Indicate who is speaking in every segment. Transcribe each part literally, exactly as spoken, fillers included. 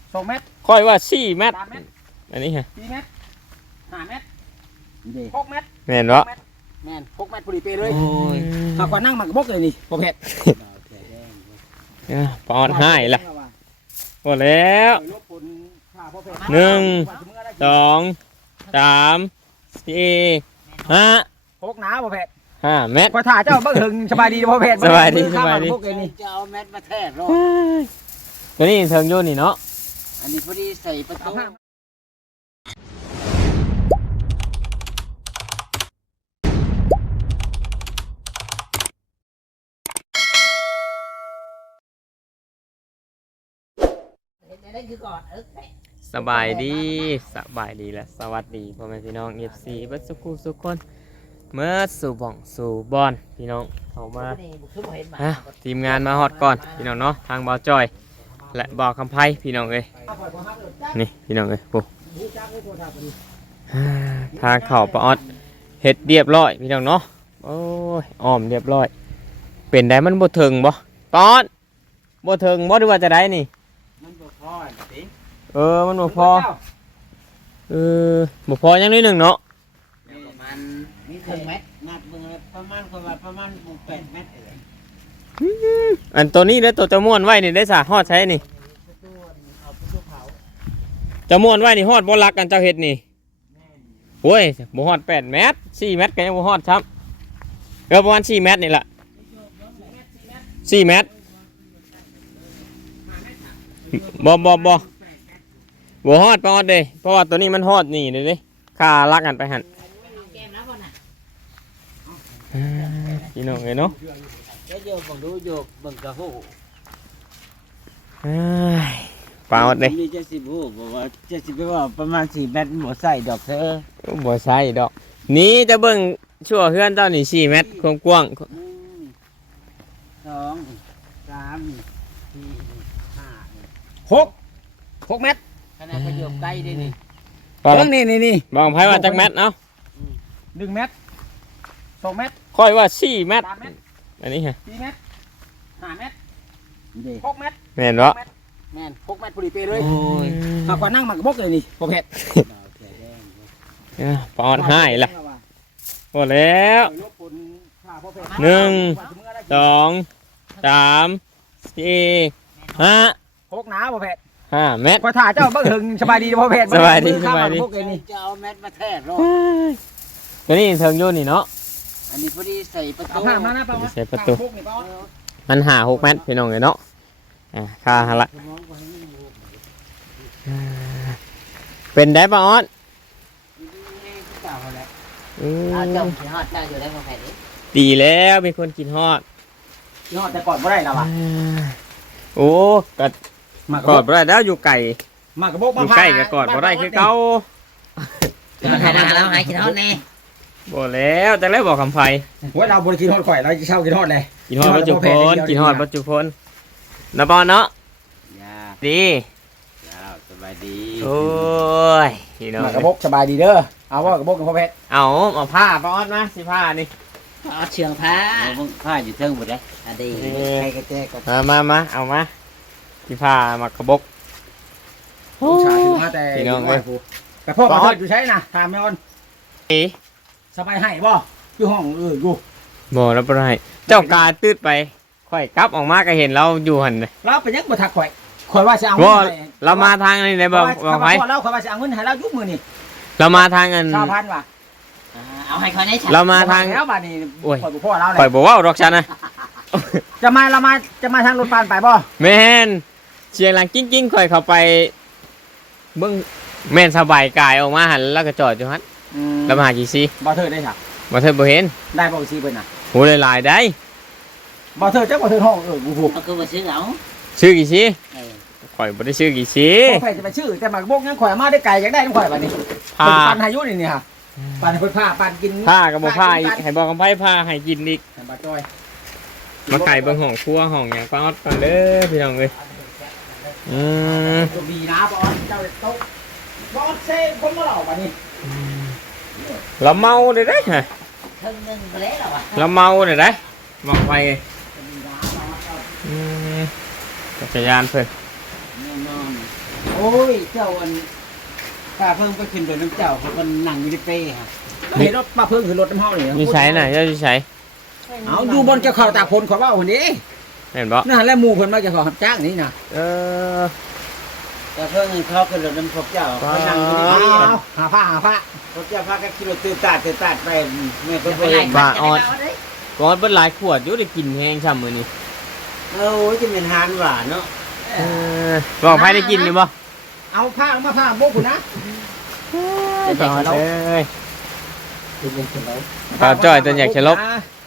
Speaker 1: สองเมตร
Speaker 2: ค่อยว่าสี่เมตร
Speaker 1: สามเมตร
Speaker 2: อันนี้ฮะ
Speaker 1: สี่เมตรห้าเมตรหกเมตร
Speaker 2: แม่นบ่
Speaker 1: แม่นหกเมตรพอดีเป๊ะเลย
Speaker 2: โอ้ย
Speaker 1: มากกว่านั่งมากระบกเลยนี่พอเพชร
Speaker 2: ปอนให้ละหมดแล้วหนึ่งสองสามสี่ห้า
Speaker 1: หกหนาพอเพชร
Speaker 2: ห้าเมตร
Speaker 1: พอถ่าเจ้าเบิ่งหึงสบายดีพอเพชร
Speaker 2: สบายดีสบายดี
Speaker 3: จะเอาแมทมาแทกรอ
Speaker 2: ตัวนี้เทิงโยนี่เนาะ
Speaker 3: อันนี้พอดีใส่ประตู
Speaker 2: สบายดีสบายดีและสวัสดีพ่อแม่พี่น้องเอฟซีบัดสุขุสุขคนเมื่อสู่บ่องสู่บอลพี่น้องเข้ามาฮะทีมงานมาฮอดก่อนพี่น้องเนาะทางบ่าวจอยและบ่าวคำไพ่พี่น้องเอ้ยนี่พี่น้องเอ้ยโอ้ทางเข่าปะออดเฮ็ดเรียบร้อยพี่น้องเนาะโอ้ยอ้อมเรียบร้อยเป็นได้มันบ่ถึงบ่ปะออดบ่ถึงบ่หรือว่าจะได้นี่
Speaker 3: มันบ่พอสิ
Speaker 2: เออมันบ่พอเออบ่พอยังนิดหนึ่งเนาะ
Speaker 3: ประมาณมีครึ่งเมตรนับเบิ่งแล้วประมาณประมาณประมาณแปดเมตรเลย
Speaker 2: อันตัวนี้ได้อตัวจะม้วนไว้นี่ได้สาฮอดใช้นี่
Speaker 3: ประตูเอาประตูเผา
Speaker 2: จะม้วนไว้นี่ฮอดบ่รักกันเจ้าเฮ็ดนี่โอ้ยบ่ฮอดแปดเมตรสี่เมตรก็ยังบ่ฮอดครับเออประมาณสี่เมตรนี่ล่ะสี่เมตรบ่บ่บ่บ่ฮอดปอดเด้เพราะว่าตัวนี้มันฮอดนี่เด้เด้ค่ารักกันไปหั่นอ่าพี่น้องเอ้ยเนาะ
Speaker 3: เดี๋ยวโยกบังดูโยกบังกระหู
Speaker 2: เอ้ยปาอดเด้
Speaker 3: มีเจ็ดสิบหูบอกว่าเจ็ดสิบไปว่าประมาณสี่เมตรหมดใส่ดอกเธอ
Speaker 2: บ่ใช่ดอกนี่จะเบิ่งชั่วเฮือนเจ้านี่สี่เมตรความกว้าง
Speaker 3: หนึ่งสองสามสี่ห้า
Speaker 1: หกหกเมตร
Speaker 3: ขนาดประโยคใกล้ได้นี่
Speaker 2: ปา
Speaker 1: เบิ่งนี่นี่นี่
Speaker 2: บอกไผว่าจักเมตรเนาะ
Speaker 1: หนึ่งเมตรสองเมตร
Speaker 2: ค่อยว่าสี่เมตร
Speaker 1: สามเมตร
Speaker 2: อันนี้ฮะ
Speaker 1: สี่เมตรห้าเมตร
Speaker 3: เด็ก
Speaker 1: หกเมตร
Speaker 2: แม่นบ่
Speaker 1: แม่นหกเมตรพอดีเป๊ะเลย
Speaker 3: โอ้ย
Speaker 1: มากกว่านั่งมากระบกเลยนี่พอเพชร
Speaker 3: ดาวแก่แดง
Speaker 2: เอ้าปอนให้ละหมดแล้วหนึ่งสองสามสี่ห้า
Speaker 1: หกหนาพอเพชร
Speaker 2: ห้าเมตร
Speaker 1: พอถ่าเจ้าเบิ่งหึงสบายดีพอเพชร
Speaker 2: สบายดีสบายดี
Speaker 3: จะเอาแมทมาแทกรอ
Speaker 2: ตัวนี้เทิงโยนี่เนาะ
Speaker 3: อันนี้พอดีใส่ประ
Speaker 1: เอา
Speaker 3: ตู
Speaker 1: ผ้ามาหน้าเปล่าวะ
Speaker 2: ใส่ประตู
Speaker 1: พวกนี่เปล่าวะ
Speaker 2: มันหาหกเมตรพี่น้องเลยเนาะอ่าค่าหาละอ่าเป็นได้ปะออนอืม
Speaker 3: เอาเจ้าที่ฮอดเจ้าอยู่ได้ของแผ่นนี้
Speaker 2: ดีแล้วมีคนกินฮอด
Speaker 1: ยอดแต่ก่อนบ่ได้แล้ว
Speaker 2: อ่า
Speaker 1: อ่ะ
Speaker 2: โอ้กัด
Speaker 1: มาก
Speaker 2: ก
Speaker 1: ระ
Speaker 2: อบ ด
Speaker 1: ก
Speaker 2: บ่ได้แล้วอยู่ไก่
Speaker 1: มากระบก
Speaker 2: อ
Speaker 1: มา
Speaker 2: ยู่ใกล้กับกอดบ่ได้คือเก่า
Speaker 3: ขนาดเราหายกินฮอดแน่
Speaker 2: บ่แล้วแต่แล้วบอกคำไฟ
Speaker 1: โอ้ยเราบริกินฮอดข่อยเราจะเช่ากินฮอดเลย
Speaker 2: กินฮอดปัจจุพนกินฮอดปัจจุพนนะปอนเนาะ
Speaker 3: ยา
Speaker 2: ดี
Speaker 3: ยาสบายดี
Speaker 2: โอ้ยพี่น้อง
Speaker 1: มากระบกสบายดีเด้อเอาว่ากระบกกับพ่อเพชร
Speaker 2: เอาเอาผ้าปอนมาสิผ้านี่
Speaker 3: เอาเชืองผ้าเอาผ้าอยู่เทิงหมดเลยอันนี้ใครกระแจก
Speaker 2: มามามาเอามาสิผ้ามากระบก
Speaker 1: ผู้ชายถือมาแต่
Speaker 2: พี่น้องเอ้ย
Speaker 1: แต่พ่อมาทอดอยู่ใช่นะถามแม่ออน
Speaker 2: เอ๊ะ
Speaker 1: สบายให้บ่อยู่ห้องเอออยู่
Speaker 2: บ่รับบ่ได้เจ้ากาตืดไปค่อยกลับออกมาก็เห็นเราอยู่หั่นน่ะ
Speaker 1: เราไปยังบ่ทักข่อยข่อยว่าสิเอา
Speaker 2: บ่
Speaker 1: เงินให้
Speaker 2: เรามาทางนี้ได้บ่บ่ไผ
Speaker 1: ข่อยว่าเราข่อยว่าสิเอาเงินให้เรายุบมือนี่
Speaker 2: เรามาทางอัน
Speaker 1: ชาวพันว่ะ
Speaker 3: เอาให้เขาได้ฉัน
Speaker 2: เรามาทาง
Speaker 1: แล้วบัดนี้
Speaker 2: โอ้ย
Speaker 1: ข่อยบ่พ่อเราเล
Speaker 2: ข่อย
Speaker 1: ย
Speaker 2: บ่เว้าดอกฉันนะ
Speaker 1: จะมาเรามาจะมาทางรถปานไปบ่
Speaker 2: แม่นเชียงหลังกิ้งๆข่อยเข้าไปเบิ่งแม่นสบายกายออกมาหั่นแล้วก็จอดอยู่หั่น
Speaker 1: อืม
Speaker 2: แล้วมาหากี่ซี
Speaker 1: บ่เถิดได้ค่ะ
Speaker 2: บ่เทิดบ่เห็น
Speaker 1: ได้บ่สิเพิ่นน่ะ
Speaker 2: โหหลายๆได้
Speaker 1: บ่เถิดจักบ่เถิดห้องเออกู
Speaker 3: เขาคือมาซื้อเอา
Speaker 2: ชื่อกี่ซี
Speaker 3: เออ
Speaker 2: ข่อยบ่ได้ชื่อกี่ซี
Speaker 1: พ่อแพทย์จะไปชื่อแต่หมากบกยังข่อยมาได้ไก่อยากได้น้ำข่อยบัดนี้
Speaker 2: ผ้า
Speaker 1: เพิ่นปันให้อยู่นี่นี่ค่ะปันให้เพิ่นผ้าปันกิน
Speaker 2: ผ้าก็บ่ผ้าอีกให้บอกกับไผผ้าให้กินอีก
Speaker 1: บ่จ้อย
Speaker 2: มาไก่เบิ่งห้องครัวห้องหยังป้าออดก่อนเด้อพี่น้องเอ้ยอืม
Speaker 1: โชคดีนะบ่ออนเจ้าโต๊ะบ่ออนเซ่คนมาเล่าบัดนี้
Speaker 2: เราเมาเลยได้ฮะ
Speaker 3: เทิงหนึ่งไปเลยหรอวะ
Speaker 2: เราเมาเลยได้บอกไป
Speaker 1: โชคดีนะบ่ออนเจ้า
Speaker 2: อืมจักรยานเพิ่น
Speaker 3: แน่นอนโอ้ยเจ้าอันป้าเพิ่งไปขึ้นเดินน้ำเจ้าเขาก็นั่งอยู่ในเป้ฮะเห็นรถป้าเพิ่งขึ้นรถน้ำเฮานี่
Speaker 2: อยู่ใช้น่ะเจ้าอยู่ใช้
Speaker 3: เอาดูบนเจ้าเขาตาคนเขาว่าวันนี้
Speaker 2: เห็นบ่
Speaker 3: นั่นแหละหมู่เพิ่นมาเจ้าเขาจ้างนี่นะ
Speaker 2: เออ
Speaker 3: แต่เพิ่งเขาขึ้นรถน้ำพบเจ้าเขานั่งอยู่ในเป้หาผ้าหาผ้าพบเจ้าพากันขี่รถตื่นตาตื่นตาไปแม่ก็บ่เห็น
Speaker 2: บ้าออดกอดเบิ่หลายขวดอยู่ได้กินแห้งช่ำมื้อนี้
Speaker 3: โอ้ยจะเป็นหานหวานเนาะ
Speaker 2: เออบอกไผได้กินอยู่บ่
Speaker 3: เอาผ้าเอามาผ้าโบกคุณนะ
Speaker 2: จอยเอ้ยปลาจ้อยตัวอยากจะลบ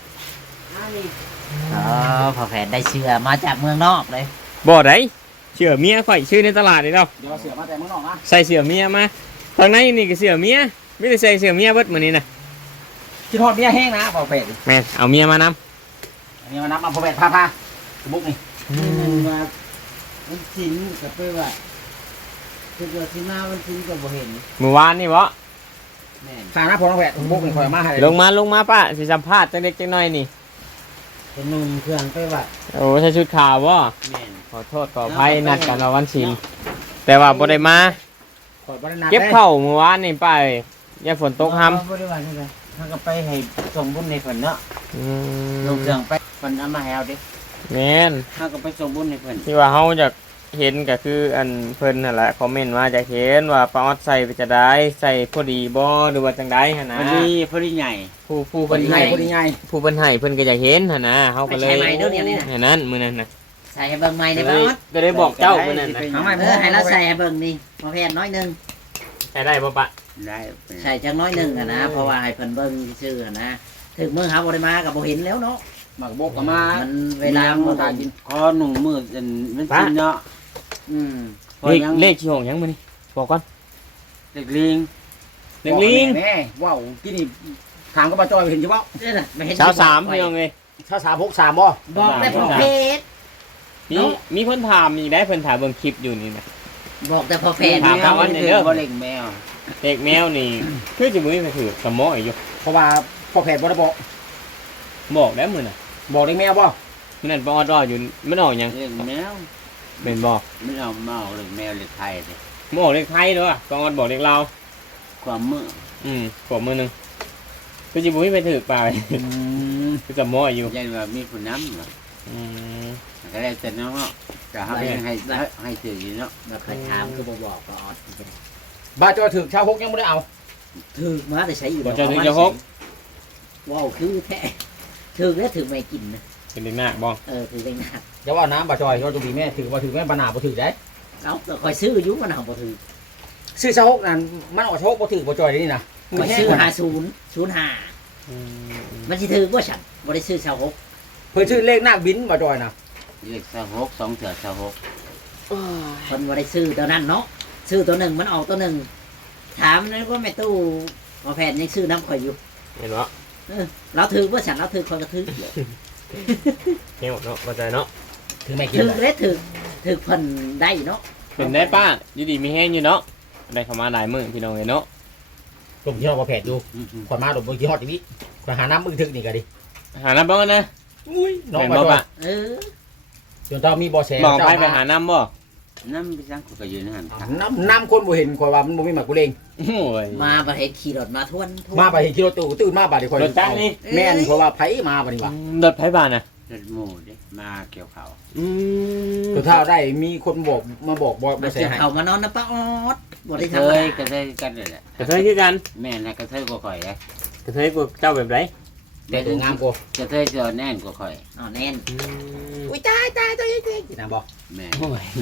Speaker 4: อ๋อพอแผนได้เชื่อมาจากเมืองนอกเลย
Speaker 2: บ่ได้เชื่อเมียข่อยชื่อในตลาดนี่เนาะ
Speaker 3: เดี๋ยวเสือมาแต่เมืองนอกนะ
Speaker 2: ใส่เสื้อเมียมาทางในนี่ก็เสื้อเมียมีแต่ใส่เสื้อเมียเบิดมื้อนี้น่ะ
Speaker 3: คิดทอดเมียแห้งนะเปล่าเป็ด
Speaker 2: แม่นเอาเมียมานํ
Speaker 3: อันนี้มานับมาพอเป็ดผ้าผ้าบุกนี่ว่ามันชิ้นกับไปว่าคือว่าที่มามันชิ้นกับบ่เห็น
Speaker 2: เมื่อวานนี่บ่
Speaker 3: แม่ข้างหน้าพอน้องแผดบุกนี่คอยมาให้
Speaker 2: ลงมาลงมาป้าสิสัมภาษณ์จังเล็กจังน้อยนี่
Speaker 3: เป็นนุ่มเครื่องไปว่า
Speaker 2: โอ้ใส่ชุดขาวบ่
Speaker 3: แม่น
Speaker 2: ขอโทษขออภัยนัดกันเอาวันศิลแต่ว่าบ่ได้มา
Speaker 3: คอยบริณา
Speaker 2: เก็บเข้าวเมื่อวานนี่ป้าเอ้ยอย่าฝนตกห้ำ
Speaker 3: บ่ได้ว่านี่เลยเขาก็ไปให้ส่งบุญในเพิ่นเนาะ
Speaker 2: อื
Speaker 3: ลง
Speaker 2: ม
Speaker 3: เครื่องไปเพิ่นเอามาให้เอาดิ
Speaker 2: แม่น
Speaker 3: เขาก็ไปส่งบุญในเพิ่น
Speaker 2: ที่ว่าเฮาอยากเห็นก็คืออันเพิ่นนั่นแหละคอมเมนต์มาอยากเห็นว่าปลาออดใส่ไปจะได้ใส่พอดีบ่หรือว่าจังได๋หั่นนะ
Speaker 3: พอดีพอดีใหญ่
Speaker 2: ผู้ผู้
Speaker 3: พอ
Speaker 2: เพิ่น
Speaker 3: ดีให
Speaker 2: ให้
Speaker 3: ญ่พอดีใหญ่
Speaker 2: ผู้เพิ่นให้เพิ่นก็อยากเห็นหั่นนะเฮาก็เลย
Speaker 4: ใช่ไหมเดี๋ยวนี้นะ
Speaker 2: อันนั้นมื้อนั้นน่ะ
Speaker 4: ใส่ให้เบิ่งใหม่ใน
Speaker 2: ก็
Speaker 4: บ้า
Speaker 2: เลย
Speaker 4: น
Speaker 2: ก็เลยบอกเจ้ามื้อนั้นน่ะ
Speaker 3: เอาใหม่
Speaker 4: เออให้เราใส่ให้เบิ่งนี่พอแผนน้อยหนึง
Speaker 2: ใส่ได้บ่ปะ
Speaker 3: ได้
Speaker 4: ใส่จังน้อยหนึงอะนะเพราะว่าให้เพิ่นเบิ่งซื่อๆอะนะถึงมือหาบ่ได้มาก็บ่เห็นแล้วเนาะ
Speaker 3: หมักบกก็มา
Speaker 4: มันเวลา
Speaker 3: บ่
Speaker 4: บ่
Speaker 3: ทา
Speaker 4: ทั
Speaker 3: น
Speaker 4: น
Speaker 3: กินคอหนุ่มมืดอันมันกินเนาะอืมพอ
Speaker 2: เลข
Speaker 3: ยัง
Speaker 2: เลขที่ห้องหยังมื้อนี้บอกก่อน
Speaker 3: เด็กลิง
Speaker 2: เลขลิง
Speaker 3: แม่ว้าวกินนี่ถามก็บ่จอยเห็นอยู่บ่
Speaker 4: เด้อน่ะไม่เห็น
Speaker 2: เช้าสามพี่น้องเอ้ย
Speaker 3: ชาสามหกสามบ่
Speaker 4: บอกแต่พอเพชร
Speaker 2: มีมีเพิ่นถามอีกได้เพิ่นถามเบิ่งคลิปอยู่นี่นะ
Speaker 4: บอกแต่พอแผน
Speaker 2: ถาม
Speaker 3: วันนี้เด้อบ่เล็งแมว
Speaker 2: เลขแมวนี่คือสิมื้อไปถือสมออยู่
Speaker 3: เพราะว่าพ่อแพทย์บ่ได้บอก
Speaker 2: บอกแล้วมื้อน่ะ
Speaker 3: บอกเล็งแมวบ่
Speaker 2: มื้อนั้นปออดรออยู่มันออกหยัง
Speaker 3: เล็งแมว
Speaker 2: เป็นบ่
Speaker 3: มันเอาเมาเล็งแมวเล็งไทยดิ
Speaker 2: บ่บอกเลขไทยเด้อปออดบอกเลขลาว
Speaker 3: ความมือ
Speaker 2: อืมขอมือหนึงคือสิบ่มีไปถือป่า
Speaker 3: อืม
Speaker 2: คือสมออยู่
Speaker 3: ยันว่ามีผู้นำบ่
Speaker 2: อืม
Speaker 3: ก็ได้แต่เนาะจะให้ให้ให้ถืออยู่เนาะ
Speaker 4: บ่เคยถามคือบ่บอกก็ออด
Speaker 3: บ้าจอยถึกชาวหกยังบ่ได้เอา
Speaker 4: ถึกมาแต่ใช้อยู่
Speaker 2: บ่เจะถึงจะฮก
Speaker 4: ว้าวคือแท้ถึกแล้วถึกไม่กินนะ
Speaker 2: เป็นเด็กหน้าบ่
Speaker 4: เออถือได้หนัก
Speaker 3: อย่าว่าน้ำบ้าจอยเขาจะมีแม่ถือบ่ถือแม่บรรณาบ่ถือได้
Speaker 4: เอ้าก็คอยซื้ออยู่มันเอาบ่ถือ
Speaker 3: ซื้อชาวหกนั่นมันออกชาวหกบ่ถือบ่จอยนี่นะ
Speaker 4: คอยซื้อห้าศูนย์ศูนย์ห้า
Speaker 2: อืม
Speaker 4: มันสิถือบ่ฉันบ่ได้ซื้อชาวหก
Speaker 3: เพิ่นชื่อเลขหน้าบินบ่จอยนะ
Speaker 5: เลขสหกสองเถื่อสหก
Speaker 4: คนบ่ได้ซื้อตัวนั้นเนาะซื้อตัวหนึ่งมันออกตัวหนึ่งถามนั่นว่าแม่ตู้พอแพทย์ยังซื้อน้ำข่อยอยู่
Speaker 2: เห็นบ่
Speaker 4: เราถือว่าฉันเราถือคนก็ถือ
Speaker 2: เห็นบ่เนาะบ่ใจเนาะ
Speaker 3: ถือไม่กิน
Speaker 4: ถือและถือถือเพิ่นได้เนาะ
Speaker 2: เป็นได้ป้าอยู่ดีมีแฮงอยู่เนาะได้เข้ามาหลายมื้อพี่น้องเอ้ยเนาะ
Speaker 3: ลมที่เราบ่แผดดูข่อยมาดมบ่กี่ฮอดอีกข่อยหาน้ำมึงถึกนี่ก็ดิ
Speaker 2: หาน้ำบ่นะ
Speaker 3: อุ้ยน้อง
Speaker 2: เป็น
Speaker 3: บ่
Speaker 2: บ่
Speaker 3: จอ
Speaker 2: ปะ
Speaker 3: ย
Speaker 4: เออ
Speaker 3: จนตอนมีบ่แส
Speaker 2: บอกไปไปหาน้ำบ่
Speaker 5: น้ำไปสังก็อยู่ในหันครับ
Speaker 3: น้ำน้ำคนบ่เห็นข่อยว่ามันบ่มีหมากกูเลง
Speaker 2: โอ้ย
Speaker 4: มาประเทศขี่รถมาทวนทวน
Speaker 3: มาไปเห็นกิโลตู้ตื่นมาบาดนี้ข่อย
Speaker 2: รถจักรนี่
Speaker 3: แม่นเพราะว่าไผมาบัดนี้ว่า
Speaker 2: รถไผบ้านน่ะ
Speaker 5: เลือดหมูเด้มาเกี่ยวเขา
Speaker 2: อืม
Speaker 3: คือถ้าได้มีคนบอกมาบอกบ่
Speaker 4: มา
Speaker 3: บ่แส
Speaker 4: เจ็บ
Speaker 3: ให้
Speaker 4: เขามานอนนะป้าออดบ่ได้
Speaker 5: เค
Speaker 4: ทำอะไร
Speaker 5: ยกระเทยกันเลยแหละ
Speaker 2: กระเทยคือกัน
Speaker 5: แม่นะกระเทยก็ข่อยนะ
Speaker 2: กระเทยกูเจ้าแบบไร
Speaker 3: แต่ตัวงามกู
Speaker 5: กระเทยเจอแน่นก็ข่อย
Speaker 4: อ๋อแน่น
Speaker 3: อุ้ยตายตายตัวจริงๆนะบ่
Speaker 5: แม่
Speaker 2: โอ้ย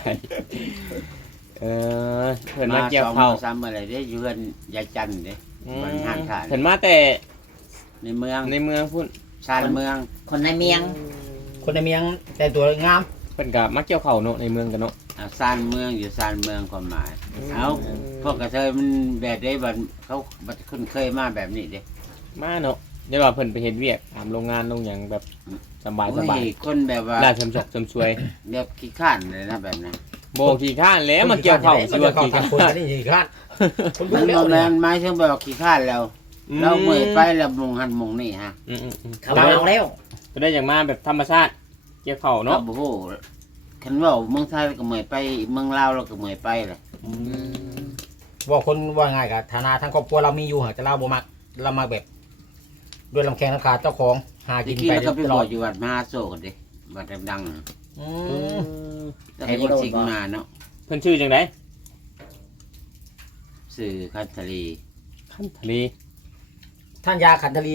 Speaker 2: เออเพิ่นมาเกี่ยว
Speaker 5: สอง
Speaker 2: เขา
Speaker 5: ซ้ำอะไรได้อยู่กันยายจันเด้
Speaker 2: อืม
Speaker 5: วันห้างขาด
Speaker 2: เพิ่นมาแต่
Speaker 5: ในเมือง
Speaker 2: ในเมืองพุ่น
Speaker 5: ชานเมือง
Speaker 4: คนในเมียง
Speaker 3: คนในเมียงแต่ตัวงาม
Speaker 2: เพิ่นก็มาเกี่ยวเขาเนาะในเมืองกันเนาะ
Speaker 5: อ่าซานเมืองอยู่ซานเมืองความหมาย เอาพวกกระเทยมันแบบได้บัดเขาบัดคุ้นเคยมาแบบนี้เด้
Speaker 2: มาเนาะเดี๋ยวว่าเพิ่นไปเฮ็ดเวียกตามโรงงานโรงหยังแบบสบายสบาย
Speaker 5: โอ้คนแบบว่า
Speaker 2: น่าชมชกชมช่วย
Speaker 5: แบบขี้ข้านเลยนะแบบนั้น
Speaker 2: โบขี้ข้านแล้วมาเกี่ยวเขาสิว่าขี้
Speaker 3: ข้า
Speaker 2: ข้าน
Speaker 3: คนนี่ขี้ข้านคน
Speaker 5: มัน
Speaker 3: แล้
Speaker 5: บ่
Speaker 3: ว
Speaker 5: แม่นไม้เชิงแบบว่าขี้ข้านแล้ว เราเมื่อยไปแล้วมุงหันมุงนี่ฮะ
Speaker 2: อืมอืมอืม
Speaker 4: เขาเอาแล้ว
Speaker 2: ก็ได้อย่างมาแบบธรรมชาติเกี่ยวเขาเนาะ
Speaker 5: โอ้โหคันว่าเมืองไทยเราก็เหมยไปเมืองลาวเราก็เหมยไปแหละ
Speaker 3: ว่าคนว่าง่ายกับฐานะทั้งครอบครัวเรามีอยู่หาแต่เราบ่มักเรามาแบบ ด้วยลำแข้งลำขาเจ้าของหากิ
Speaker 5: ที่
Speaker 3: น
Speaker 5: กี้
Speaker 3: ไป
Speaker 5: เราก็ไป
Speaker 3: ต
Speaker 5: บ
Speaker 3: ล
Speaker 5: อ
Speaker 3: อก ด
Speaker 5: อยู่วัดมหาโศกกันดิวัดดัง
Speaker 3: อื
Speaker 2: อื
Speaker 3: ม
Speaker 2: ม
Speaker 5: ๆแล้วก็ยิงสิงมาเนาะ
Speaker 2: เพิ่นชื่อจังได๋
Speaker 5: สื่อคันทลี
Speaker 2: คันทะเล
Speaker 3: ท่านยาขันทลี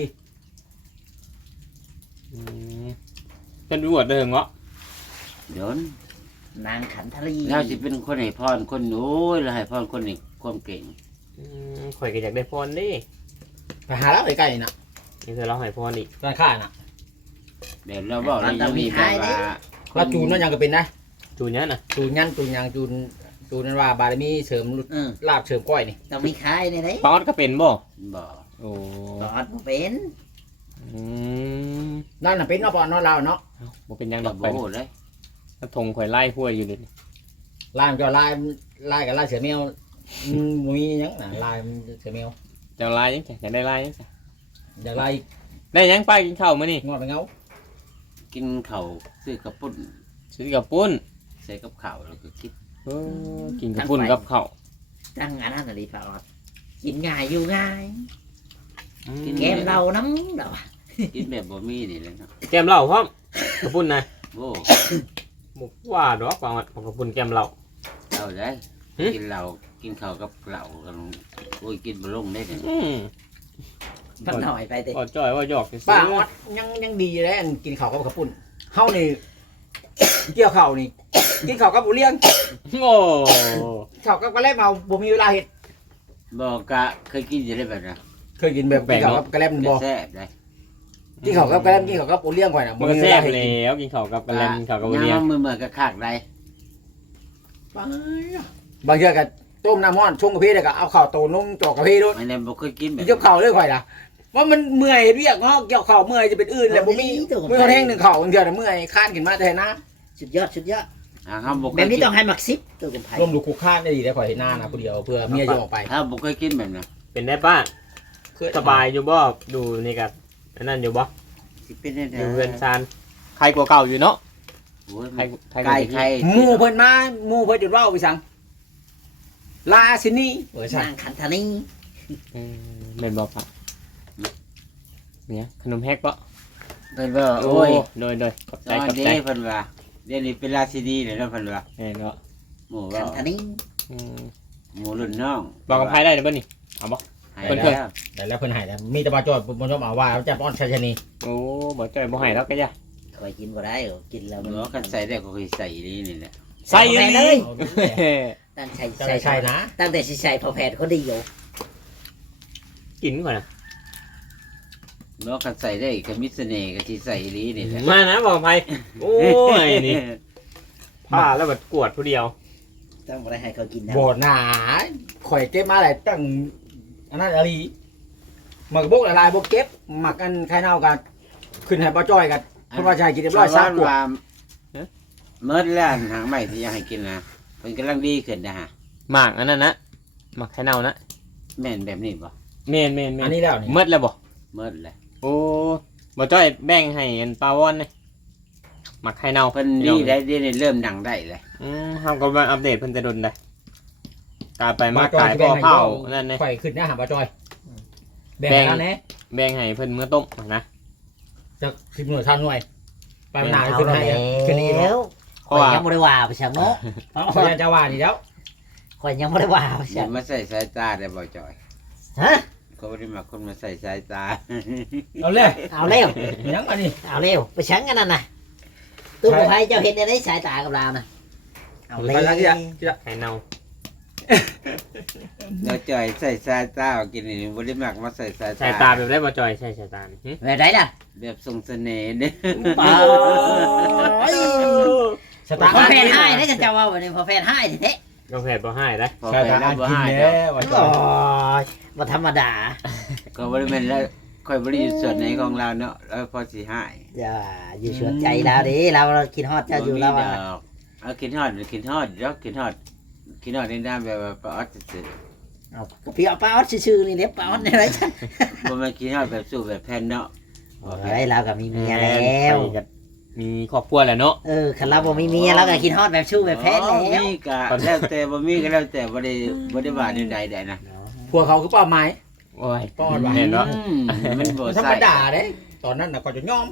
Speaker 2: อืมเพิ่นบวชเด้อเงาะ
Speaker 5: เดี๋ยวน
Speaker 4: างขันทลี
Speaker 5: เราจะเป็นคนให้พรคนโน้ยแล้วให้พรคนนี้ความเก่ง
Speaker 2: อืมข่อยก็อยากได้พรเดิ
Speaker 3: ไปหาแล้วใกล้ๆน่ะ
Speaker 2: นี่คือเราให้พรอีก
Speaker 3: ร้านค้าน่ะ
Speaker 5: เดี๋ยวเราบอกเราจะมีแบบว่า
Speaker 3: แล้วจูนนั่นยังก็เป็นนะ
Speaker 2: จูนเนี้ยน่ะ
Speaker 3: จูนยันจูนยางจูนจูนนั่นว่าบารมีเสริม
Speaker 4: เออ
Speaker 3: ลาบเสริมก้อยนี่
Speaker 4: ต้องมีขายในไหน
Speaker 2: ป๊อดก็เป็นบ่
Speaker 5: บอก
Speaker 2: โอ้
Speaker 4: ตอดบ่เป็น
Speaker 2: อืม
Speaker 3: นั่นน่ะเป็นเนาะปอนเนาะเราเนาะ
Speaker 2: เอ้าบ่เป็นหยังด
Speaker 5: เรา
Speaker 2: อก
Speaker 5: บ
Speaker 2: ไป
Speaker 5: อกเลย
Speaker 2: ถ้าทงข่อยไล่ห้วยอยู่นี่
Speaker 3: ลายมันจะลายลายกับลายเสือแมวอืมบ่มีหยังน่ะลายมันเสือแมว
Speaker 2: เจ้าไล่ยังจ้ะอยากได้ไล่ยังจ้ะ
Speaker 3: อย่าลาย
Speaker 2: ได้ยังไปกินข้าวมื้อนี่
Speaker 3: งอดไปเงา
Speaker 5: กินข้าวซื้อกระปุ้น
Speaker 2: ซื้อกับปุ้น
Speaker 5: ใส่กับข้าวแล้วก็กิน
Speaker 2: เออกินกับปุ้นกับข้าว
Speaker 4: ตั้งอันนั้นน่ะดิพอดกินง่ายอยู่ง่าย
Speaker 2: อื
Speaker 4: แกมเราน้ำเด้อ
Speaker 5: กินแบบบ่มีนี่แหละเนาะ
Speaker 2: แกมเหล้าพร้อมกับปุ้นนะ
Speaker 5: โอ้
Speaker 2: บ่ว่าดอกว่าของกับปุ้นแกมเหล้า
Speaker 5: เราได้
Speaker 2: หึ
Speaker 5: กินเหล้ากินข้าวกับเหล้ากันโอ้ยกินบ่ลงได้เนี่ย
Speaker 2: อืม
Speaker 4: มันหน่อยไปเด้
Speaker 2: ก็จ้อยว่าหยอกซื่อๆ
Speaker 3: ป้าออดยังยังดีอยู่เลยอันกินข้าวกับข้าวปุ้นเฮานี่ เกี่ยวข้าวนี่กินข้าวกับบุเรียง
Speaker 2: โอ้
Speaker 3: ข้าวกับกระแลมเอาบ่มีเวลาเฮ็ด
Speaker 5: บอกกะเคยกินอยู่ได้แบบนั้น
Speaker 3: เคยกินแบบกินข้าวกับกระแลมบ่
Speaker 5: แซ่บได้
Speaker 3: กินข้าวกับกระแลมกินข้าวกับบุเรียงก่อนน่ะ
Speaker 2: มั
Speaker 3: บ่
Speaker 2: นก็
Speaker 3: มีเว
Speaker 2: แซ่
Speaker 3: ลา
Speaker 2: บ
Speaker 3: เฮ็ด
Speaker 2: แล้วกินข้าวกับกะแลมกินข้าวกับบ่เรียง
Speaker 5: น้ำมือเหมือนกับขากได้
Speaker 3: บางเทื่อก็ต้มน้ำร้อนชงกาแฟแล้วก็เอาข้าวโตลงจอกกาแฟด้วย
Speaker 5: ไม่ได้บ่เคยกินแบบ
Speaker 3: เกี่ยวข้าวเลยข่อยล่ะว่ามันเมื่อยเฮ็ดเวียกเนาะเกี่ยวข้าวเมื่อยจะเป็นอื่นแหละบ่มีมื้อเขาแห้งหนึงข้าวบางเทื่อน่ะเมื่อยค้านขึ้นมาแต่นะ
Speaker 4: สุดยอดสุดยอด
Speaker 5: อ่าครับบ่เค
Speaker 4: แบบ
Speaker 5: ย
Speaker 4: นี้
Speaker 5: กิน
Speaker 4: ต้องให้มักซิปตัวกุมไผ่
Speaker 3: รวมลูกคุกค้านได้ดีได้ข่อยเห็นหน้านะผู้เดียวเพื่อเมียจะออกไป
Speaker 5: ถ้าบ่เคยกินแบบนั้น
Speaker 2: เป็นได้ป้าสบายอยู่บ่ดูนี่กับอันนั้นอยู่บ่
Speaker 5: สิเป็นได้
Speaker 2: อยู่เรือนซานใครกว่าเก่าอยู่เนาะ
Speaker 5: โอ้ย
Speaker 2: ใครใคร
Speaker 5: ไก่ไข่
Speaker 3: หมู่เพิ่นมาหมู่เพิ่นจุดเว้าไปสั่งลาสินี่เออใช่
Speaker 4: นางขันทลี
Speaker 2: อืมเป็นบ่ปะเนี่ยขนมแฮกปะ
Speaker 5: เพิ่นว่าโอ้ย
Speaker 2: โดยโดยขอบ
Speaker 5: ต
Speaker 2: ใจ
Speaker 5: อน
Speaker 2: ขอบ
Speaker 5: นี้
Speaker 2: ใจ
Speaker 5: เพิ่นว่าเดี๋ยวนี้เป็นราชินีเลยเนาะเพิ่นว่า
Speaker 2: แน่เนาะ
Speaker 5: หมู่
Speaker 4: ขั
Speaker 5: ว่าน
Speaker 4: ทลี
Speaker 2: อืม
Speaker 5: หมู่รุ่นน้อง
Speaker 2: บอกกับใครได้เดี๋ยวบ่นี่เอาบ่
Speaker 5: ให้
Speaker 2: เพิ่น
Speaker 5: แล้ว
Speaker 3: แต่แล้วเพิ่นให้แล้วมีแต่บ่าจอดบ่ชอบเอาว่าจะป้อนชัยชนี
Speaker 2: โอ้บ่จ่อยบ่ให้แล้วก็อย่า
Speaker 4: คอยกินบ่ได้หรอกกินแล้วมัน
Speaker 5: เนาะกันใส่ได้ก็คือใส่นี่นี่แหละ
Speaker 2: ใส่อีหลี
Speaker 4: ตั้งใส่
Speaker 3: จะ
Speaker 4: ใส่
Speaker 3: ใช่นะ
Speaker 4: ตั้งแต่สิใส่พอแผดเขาดีอยู่
Speaker 2: กินก่อนนะ
Speaker 5: เนาะกันใส่ได้ก็มีเสน่ห์ก็สิใส่นี่นี่แหละ
Speaker 2: มานะบอกไปโอ้ยนี่ผ้าแล้วแบบกวดผู้เดียว
Speaker 4: ต้องบ่ได้ให้เขากินนะ
Speaker 3: บ่หนาข่อยเก็บมาหลายตั้งอันนั้นอะไรหมักบกหลายๆบ่เก็บหมักอันไข่เน่ากันขึ้นให้บ่จ้อยกันเพิ่นว่าจะให้กินเรียบร้อยซะกวด
Speaker 5: ว่าเมื่อแล้วหางใหม่ที่อยากให้กินนะเพิ่นกำลังดีขึ้นนะฮะ
Speaker 2: หมากอันนั้นนะหมากไข่เน่านะ
Speaker 5: แม่นแบบนี้บ่
Speaker 2: เมนเมนเม
Speaker 3: อั
Speaker 2: น
Speaker 3: นนี้แล้วนี่
Speaker 2: เมดแล้วบ่
Speaker 5: เมื่อแหละ
Speaker 2: โอ้บ่จ้อยแบ่งให้อันปลาวอนเลยหมักไข่เน่า
Speaker 5: เพิ่นดีได้ดีได้เริ่มดังได้เลย
Speaker 2: อืมเฮาก็มาอัปเดตเพิ่นจะดนได้กลายไปมากายพ่อเผานั่นนี่
Speaker 3: ข่อยขึ้นหน้าหาบ่จ้อยแบ่งแล้วแน่
Speaker 2: แบ่งให้เพิ่นเมื่อต้มนะ
Speaker 3: จะสิบหน่วยทานหน่วยไปหน้าขึ้นให้ขึ้นอีก
Speaker 4: แล้
Speaker 3: แล้ว
Speaker 4: ว
Speaker 2: เพ
Speaker 4: ข่
Speaker 2: ราะ
Speaker 4: อย
Speaker 2: ว่า
Speaker 4: ยังบ่ได้ว่าไปช่างเนาะ
Speaker 3: ข่อยจะว่านี่แล้ว
Speaker 4: ข่อยยังบ่ได้ว่าไป
Speaker 5: อ
Speaker 4: ช่า
Speaker 5: ย่าง มาใส่สายตาได้บ่จอย
Speaker 4: ฮะ
Speaker 5: เขาบ่ได้มาคนมาใส่สายตา
Speaker 3: เอาเลย
Speaker 4: เอาเร็ว
Speaker 3: ยังอันนี้
Speaker 4: เอาเร็วไปช่างกันนั่นน่ะตู้กุมไผ่เจ้าเห็นได้สายตากับเราน่ะเอาเร็
Speaker 3: ไป
Speaker 4: ว
Speaker 3: แล้วที่จะ
Speaker 2: ไข่เน่า
Speaker 5: แล้วจอยใส่สายตาเอากินนี่บ่ได้มักมาใส่สายตา
Speaker 2: ใส่ตาแบบได้บ่จอยใช่ใส่ตานี่หึ
Speaker 4: แบบไหนล่ะ
Speaker 5: แบบทรงเสน่ห์เด้อ
Speaker 4: ปา
Speaker 3: สตาร์
Speaker 4: พอแฟนให้ได้กันเจ้าว่าวันนี้พอแฟนให้แท้
Speaker 2: ก็แผดบ่ให้ได้
Speaker 5: พอ
Speaker 3: ใช่
Speaker 5: ไป
Speaker 3: ตา
Speaker 5: แล้ว
Speaker 3: กิ
Speaker 5: บ่
Speaker 3: น
Speaker 5: ให้
Speaker 3: แล้
Speaker 5: แล้ว
Speaker 3: วว่า
Speaker 4: ๆ
Speaker 3: จ้
Speaker 4: โอ้
Speaker 3: อย
Speaker 4: ยบ่ธรรมดา
Speaker 5: ก็บ่ได้แม่นแล้วค่อยบ่ได้อยู่ส่วนไหนของเราเนาะแล้วพอสิให้
Speaker 4: อย่าอยู่สวนใจเราดิเราเราคิดฮอดเจ้าอยู่แล้ว
Speaker 5: บ่
Speaker 4: ว่า
Speaker 5: มีดอกเอากินฮอดกินฮอดเดี๋ยวกินฮอดกินฮอดในน้ำแบบว่าปลาออดซื่อ
Speaker 4: เอากระเปียวป้าออดชื่อๆนี่เด้ป้าออดในไรจ้ะ
Speaker 5: ๆบ่แม่นกินฮอดแบบสู้แบบแผ่นเนาะ
Speaker 4: โอ้ยเราก็มีเมียแล้ว
Speaker 2: ไปกับมีครอบครัวแล้วเนาะ
Speaker 4: เออคันเราบ่มีเมียเราก็คิดฮอดแบบชู้แบบแพทย์แล้ว
Speaker 5: มีก็แล้วแต่บ่มีก็แล้วแต่บ่ได้บ่ได้ว่าใดๆใดนะ
Speaker 3: พวกเขาคือเป้าหมาย
Speaker 2: โอ้ย
Speaker 3: ปอดว่ะ
Speaker 2: เห็นเนาะ
Speaker 5: อืมมันบ่
Speaker 3: ธรร
Speaker 5: ใส่
Speaker 3: มดาเด้ตอนนั้นน่ะก็จะยอม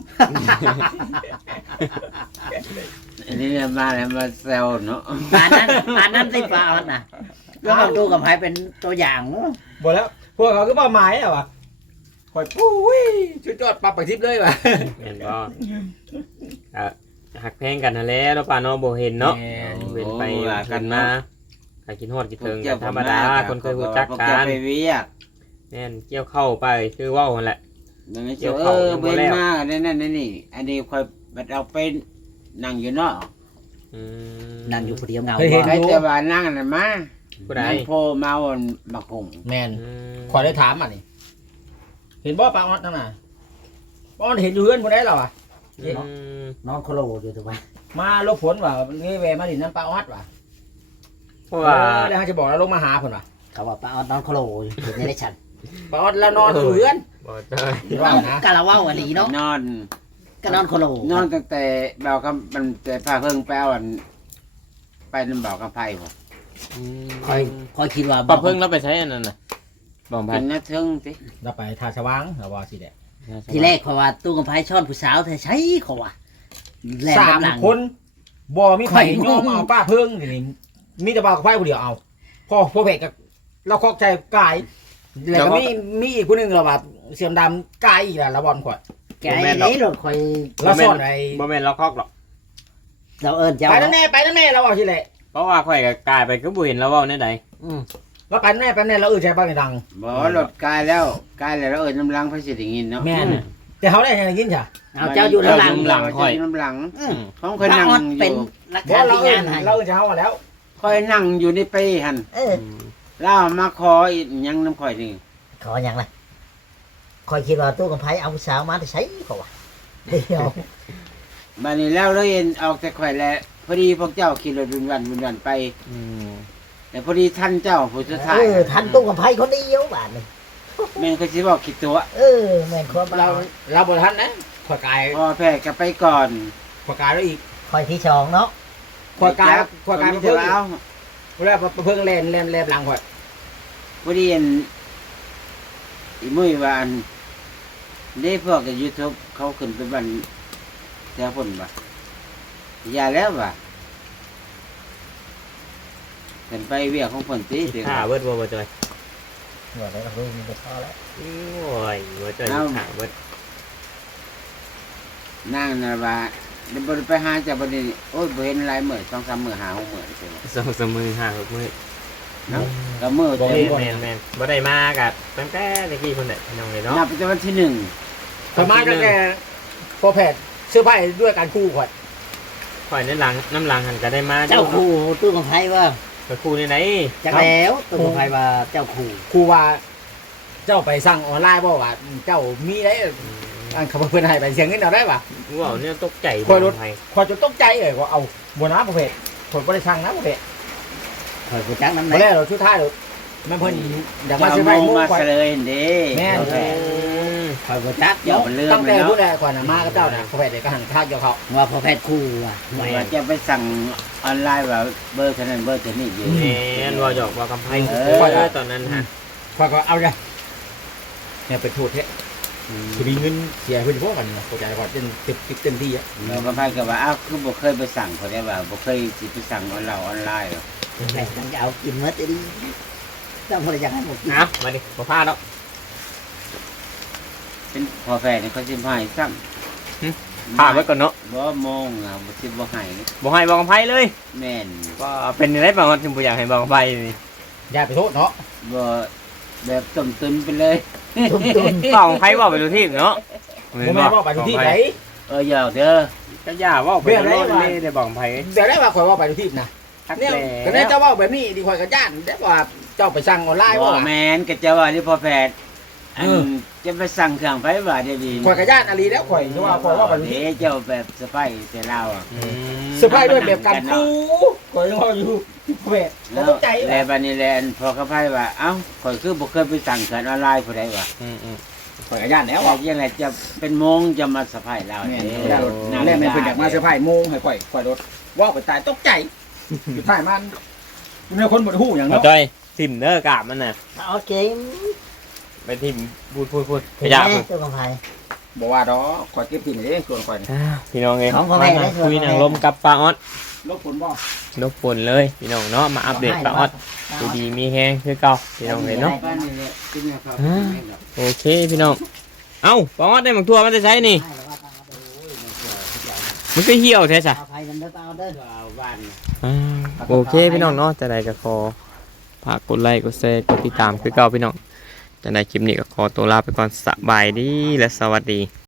Speaker 5: อันนี้มาแล้วมาแซวเนาะ
Speaker 4: ปานนั้นปานนั้นสิปาออดน่ะแล้วเอาตู้กับไผเป็นตัวอย่างเนาะ
Speaker 3: บ่แล้วพวกเขาคือเป้าหมายอ่ะวะข่อยปุ้ยชุดยอดปรับไปทิพย์เลยว่ะ
Speaker 2: เห็นบ่อ่ะหักแพงกันนั่นแหละเนาะป้าเนาะบ่เห็นเนาะ
Speaker 3: แม่น
Speaker 2: เว้นไป
Speaker 5: โอ้ว่า
Speaker 2: กันมาใครกินฮอดกินเทิงกันธรรมดาคนเคยรู้จัก
Speaker 5: พว
Speaker 2: กั
Speaker 5: เจ้าน ไปเวียก
Speaker 2: แม่นเกี่ยวเข้าไปคือเว้าหั่นแหละ
Speaker 5: มันไม่
Speaker 2: เกี่
Speaker 5: ใช่
Speaker 2: ยว
Speaker 5: เอ
Speaker 2: เข้า
Speaker 5: อ
Speaker 2: ยังบ่
Speaker 5: เว้น
Speaker 2: แล้ว
Speaker 5: มาอันนั้นนั่นนี่ อันนี้ค่อยบัดเอาไปนั่งอยู่เนาะ
Speaker 2: อืม
Speaker 4: นั่งอยู่ผู้เดียวเหงา
Speaker 3: เคยเห็น
Speaker 5: ใครแต่ว่านั่งนั่นมา
Speaker 2: ผู้ใด
Speaker 5: นั่งโพมาวันบักหง
Speaker 3: แม่น
Speaker 2: อืม
Speaker 3: ขอได้ถามอ่ะนี่เห็นบ่ป้าออดนั่นน่ะป้าออดเห็นอยู่เฮือนบ่ได้หรอวะ
Speaker 2: อืม
Speaker 4: นอนโคโลอยู่ถูกป่ะ
Speaker 3: มาลบผลว่ะนี่แวะมาดินน้ำป้าออดว่ะ
Speaker 2: เพราะว่า
Speaker 3: เออแล้วเขาจะบอกแล้วลงมาหาเพิ่นว่ะ
Speaker 4: เขาว่าปาออดนอนโคโลอยู่ในได้ฉัน
Speaker 3: ป้าออดแล้วนอนอยู่เฮือน
Speaker 2: บ่ใช่
Speaker 3: ว่านะ
Speaker 4: กะละเว้าอะลีเนาะ
Speaker 5: นอน
Speaker 4: ก็นอนโคโล
Speaker 5: นอนตั้งแต่เบากับมันแต่พาเพิ่งไปเอาอันไปนำเบากับไผ่บ่
Speaker 2: อืม
Speaker 4: คอยคอยคิดว่า
Speaker 2: ปรับเพิ่งเราไปใช้อันนั้นน่ะบ่งไผ
Speaker 5: กินน้ำเทิงสิ
Speaker 3: เราไปทาสว่างเราว่าสิแดะ
Speaker 4: ทีแรกเพราะว่าตู้กับไผช่อนผู้สาวแต่ใช้เขาว่าแล่น
Speaker 3: สาม
Speaker 4: กำลัง
Speaker 3: คนบ่มีไผยอมเอาป้าเพิ่งนี่มีแต่บ่าวกับไผผู้เดียวเอาพ่อพ่อเพกกับเราคอกใจกายแล้วก็มีมีอีกผู้หนึงเราว่าเสียมดำกายอีกแล้วละบอลขวด
Speaker 4: แกไอ้นี่รถคอย
Speaker 3: เราซ่อนไว้
Speaker 2: บ่แม่นเราคอกหรอก
Speaker 4: เราเอิ้นเจ้า
Speaker 3: ไปนั่นแน่ไปนั่นแน่เราเอาสิแหละ
Speaker 2: เพราะว่าข่อยก็กลายไปคือบ่เห็นเราเว้าแนวใด
Speaker 4: อืม
Speaker 3: เราไปนั่นแน่ไปนั่นแน่เราเออใจบ้างดัง
Speaker 5: บ่รถกายแล้วกายแล้วเออน้ำลังพระสิได้ยินเนาะ
Speaker 3: แม่นแต่เขาได้ยังกินจ้ะ
Speaker 4: เอาเจ้าอยู่ด้านหลัง
Speaker 5: เจ้าอยู่น้ำหลัง
Speaker 4: อืม
Speaker 5: ของเค
Speaker 4: ปาย
Speaker 5: นั่ง
Speaker 4: ออด
Speaker 5: อ
Speaker 4: เป็น
Speaker 5: ยู่
Speaker 4: หลัก
Speaker 3: บ่
Speaker 4: ฐาน
Speaker 3: เรา
Speaker 4: ที่
Speaker 3: เออ
Speaker 4: งานให้
Speaker 3: เราเออจะเขาแล้ว
Speaker 5: ค่อยนั่งอยู่ในปีหัน
Speaker 4: เออ
Speaker 5: แล้วมาขออีกหยังน้ำข่อยนี่
Speaker 4: ขออย่างไรคอยคิดว่าตู้กับไผเอาผู้สาวมาแต่ใช้เขาว่าเดี๋ยว
Speaker 5: บัดนี้แล้วเลยเอ็นออกแต่ข่อยแล้วพอดีพวกเจ้าขี่รถวินวันวินวันไป
Speaker 2: อืม
Speaker 5: แต่พอดีท่านเจ้าผู้สุดท้าย
Speaker 4: เออทันตู้กับไผคนเดียวบาดนี่
Speaker 5: แม่นก็สิบอกคิดตัว
Speaker 4: เออแม่นความ
Speaker 3: เรา
Speaker 4: เรา
Speaker 3: เราบ่ทันนะขวดกาย
Speaker 5: พอแพ้ก็ไปก่อน
Speaker 3: ขวดกายแล้วอีก
Speaker 4: คอยที่สองเนาะ
Speaker 3: ขวดกายขวดกาย
Speaker 5: มั
Speaker 3: มาน
Speaker 5: เพิ่
Speaker 3: เพิ่ง
Speaker 5: เอา
Speaker 3: แล้วเพิ่งแล่นแล่นแล่นหลังขวด
Speaker 5: พอดีเอ็นอีมุ้ยว่าอันได้พวกกับ YouTube เขาขึ้นไปบันแถวพุ่นบ่อย่าแล้วบ่ขึ้นไปเวียกของเพิ่นติเดี๋ยว
Speaker 2: ถ้าเบิดบ่บ่จอย
Speaker 4: หัวได้เรารู้มันจะพอแล้ว
Speaker 2: โอ้ยบ่จอยถ้าเบิด
Speaker 5: นั่งน่ะว่าเดี๋ยวบ่ได้ไปหาเจ้าบ่ได้โอ้ยบ่เห็นหลายมื้อสองสามมื้อหาหกมื้อจังซี่
Speaker 2: สองสามมือห้าหกมือ
Speaker 5: เนาะก็มื้อ
Speaker 2: แม่
Speaker 5: เต็ม
Speaker 2: นแม่นแม่นบ่ได้มากับตั้งแต่ตะกี้พุ่นแหละพี่น้องเลยเนาะ
Speaker 5: นับเป็นวันที่หนึ่ง
Speaker 3: ประมาณกันแค่พอแพทย์เสื้อผ้าด้วยการคู่ขวด
Speaker 2: ข่อยในหลังน้ำหลังหันก็ได้มา
Speaker 4: เจ้าคู่ตู้กับไผว่า
Speaker 2: ก็คู่นี่ไหน
Speaker 4: จักแล้วตู้กับไผว่าเจ้าคู่
Speaker 3: ครูว่าเจ้าไปสั่งออนไลน์บ่ว่าเจ้ามีได้อันเขาเพิ่นให้ไปเสียเงินเอาได้ป่ะ
Speaker 2: ว้าวเนี่ยตกใจ
Speaker 3: ข่อยรถ
Speaker 2: ไผ
Speaker 3: ขอยจนตกใจเลยว่าเอาบ่นะประเภทขอยบ่ได้สั่งนะประเภท
Speaker 4: คอยกูจักน้ำไหน
Speaker 3: บ่ได้เราชุดท้ายเราแม่นเพิ่นอยากมา
Speaker 5: เจ้า
Speaker 3: ซื้อ
Speaker 5: โม
Speaker 3: ไผ่
Speaker 5: ง
Speaker 3: หมู่
Speaker 5: มา
Speaker 3: ข่อย
Speaker 5: เฉลยเด้
Speaker 3: แม่น
Speaker 5: แม่
Speaker 4: คอยกูจัก
Speaker 5: เจ้าเป็นเรื่อง
Speaker 3: ตั้ง
Speaker 5: เล
Speaker 3: แต่
Speaker 5: ย
Speaker 3: ผู้
Speaker 5: เนาะ
Speaker 3: ใดก่อนน่ะมากับเจ้าน่ะประเภทเด็กก็หันทางเกี่ยวเขา
Speaker 4: ว่าพอแพทย์คู่ว่ะ
Speaker 5: ว่าจะไปสั่งออนไลน์ว่าเบอร์เท่านั้นเบอร์เท่านี้อยู่
Speaker 2: แม่นว่าหยอกว่ากำไพ
Speaker 5: เอ
Speaker 2: เอ
Speaker 5: อ
Speaker 2: อตอนนั้นฮะ
Speaker 3: ข่อยก็เอาเลยเนี่ยเป็นโทษแท้คือมีเงินเสียเพิ่นพวกกันเนาะเข้าใจก่อนจนติดติดเต็มที่อ่ะ
Speaker 5: เราก็พายกับว่าอ้าวคือบ่เคยไปสั่งเขาได้ว่าบ่เคยสิไปสั่งออนไลน์ออนไลน์หรอก
Speaker 4: แม่ต้องจะเอากินเมื่อตีต้องพออยากให้หมดกิน
Speaker 2: เอามาดิบ่พลาดแล้ว
Speaker 5: เป็นพอแฟนนี่เขาสิบ่ให้ซ้ำ
Speaker 2: พลาดไว้ก่อนเนาะ
Speaker 5: บ่โมงอ่ะบ่สิบ่ให้
Speaker 2: บ่ให้บอกกำไพเลย
Speaker 5: แม่น
Speaker 2: ว่าเป็นอะไรบางคนถึงบ่อยากให้บอกกำไพนี่
Speaker 3: อย่าไปโทษเนาะ
Speaker 5: บ่แบบต้มตุนไปเลย
Speaker 4: ตุ้มตุ้ม
Speaker 2: บอกกำไพบอกไปดูที่เนาะ
Speaker 3: บ่แม่นว่าไปทุกที่ไหน
Speaker 5: เอออย่าเด้อ
Speaker 2: ก็อย่าว่าไปโลดเลยได้บอกกำไพ
Speaker 3: เดี๋ยวได้ว่าข่อยว่าไปทุกที่นะ
Speaker 2: ทัก
Speaker 3: เนี่ย
Speaker 2: แล้
Speaker 3: ก็ได้
Speaker 2: ว
Speaker 3: เจ้าว่าแบบนี้ดีข่อยก็ย่านได้ว่าเจ้าไปสั่งออนไลน์
Speaker 5: บ่
Speaker 3: ว่า
Speaker 5: แม่นก็จะว่าที่พอแพทย์อัน
Speaker 3: เออ
Speaker 5: จะไปสั่งเครื่องไฟว่าได้ดี
Speaker 3: ข่อยก็ย่านอาลีแล้วข่อยว่าข่อยว่าไปทุกที่
Speaker 5: เด้เจ้าแบบสไปแต่เราอ่ะ
Speaker 2: อืม
Speaker 3: เซอร์ไพรส์ด้วยแบบการคู่ข่อยยังว่าอยู่เวท
Speaker 5: แล้ว
Speaker 3: ตกใจ
Speaker 5: แล้วบัดนี้แลนพอกระไพว่าเอ้าข่อยคือบ่เคยไปสั่งเครื่องออนไลน์ผู้ใดวะ
Speaker 2: อืมอืม
Speaker 3: ไปข่อยก็ย่านแล้ว
Speaker 5: ว่า
Speaker 3: ว่า
Speaker 5: ยังไงจะเป็นโมงจะมาสะพายเรา
Speaker 3: แม่
Speaker 5: เนี่ย
Speaker 3: ย่านรถแรกแม่เพิ่นอยากมาเซอร์ไพรส์โมงให้ข่อยข่อยรถว่าไปตายตกใจอยู่ท้ายมันอยู่ในคนบ่ได้ฮู้หยัง
Speaker 2: เอา
Speaker 3: เนาะ
Speaker 2: จ้อยทิมเด้อกาบมันน่ะ
Speaker 4: โอเค
Speaker 2: ไปทิมพูดพูดพูดขยะพูด
Speaker 4: ตัวของไผ
Speaker 3: บ่ว่าดอกข่อยเก็บทิ้งเด้ส่วนข่อยนี่
Speaker 2: อ้าวพี่น้องเอง
Speaker 4: ของพ่อ
Speaker 2: มา
Speaker 4: แม่
Speaker 2: มา
Speaker 4: ได้ส่วน
Speaker 2: คุย
Speaker 4: ของแม่
Speaker 2: นางลมกับป้าออด
Speaker 3: ลบผลบ่
Speaker 2: นกปนเลยพี่น้องเนาะมาอัปเดตป้าออดดูดีมีแฮงคือเก่าพี่น้องเลยเนาะ
Speaker 5: บ้านนี่แหละกินนะครับ
Speaker 2: โอเคพี่น้องเอ้าป้าออดได้หมักทั่วมันจะใช้นี่มันก็เหี่ยวแท้จ้ะ
Speaker 4: เอาไผกันเด้อเอาเด้อ
Speaker 5: เอาบ้าน
Speaker 2: อ่าโอเคพี่น้องเนาะจะได้ก็ขอฝากกดไลค์กดแชร์กดติดตามคือเก่าพี่น้องจะได้คลิปนี้ก็ขอตัวลาไปก่อนสบายดีและสวัสดี